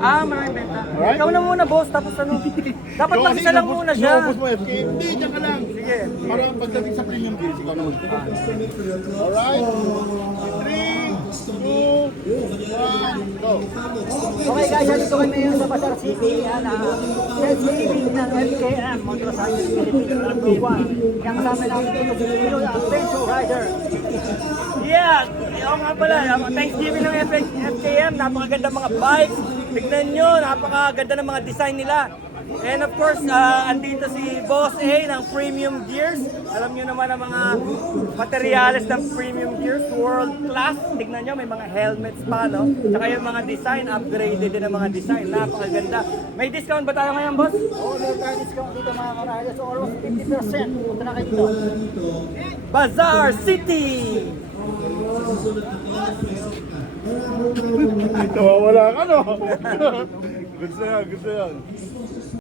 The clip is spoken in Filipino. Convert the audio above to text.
Maraming benta. Alright. Ikaw na muna, boss, tapos ano? Dapat mag-isa lang muna siya. Naubos mo FK. Hindi, dyan ka lang. Sige. Para pagdating sa premium deals, ikaw naman. Alright. 3, 2, 1, go. Okay guys, dito kami ngayon sa Pasar City. Yan, LCB ng MKM, Motorcycle Philippines number 1. Yung kasama namin dito si Pinoy Adventure Rider. Yeah! Oo nga pala, Thanksgiving ng FKM, napakaganda mga bikes. Tignan nyo, napakaganda ng mga design nila. And of course, andito si Boss A ng Premium Gears. Alam nyo naman ang mga materials ng Premium Gears, world class. Tignan nyo, may mga helmets pa, no? Tsaka yung mga design, upgraded din ang mga design. Napakaganda. May discount ba tayo ngayon, boss? Oo, meron tayong discount dito mga ka-riders. So almost 50%. Punta na kayo dito. Bazaar City! Wala ka, no? Gusto yan, gusto yan.